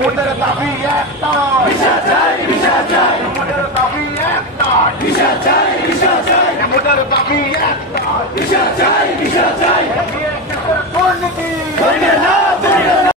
ভোটের দাবি একটাই, বিচার চাই, বিচার চাই। ভোটের দাবি একটাই, বিচার চাই, বিচার চাই। ভোটের দাবি একটাই, বিচার চাই, বিচার চাই।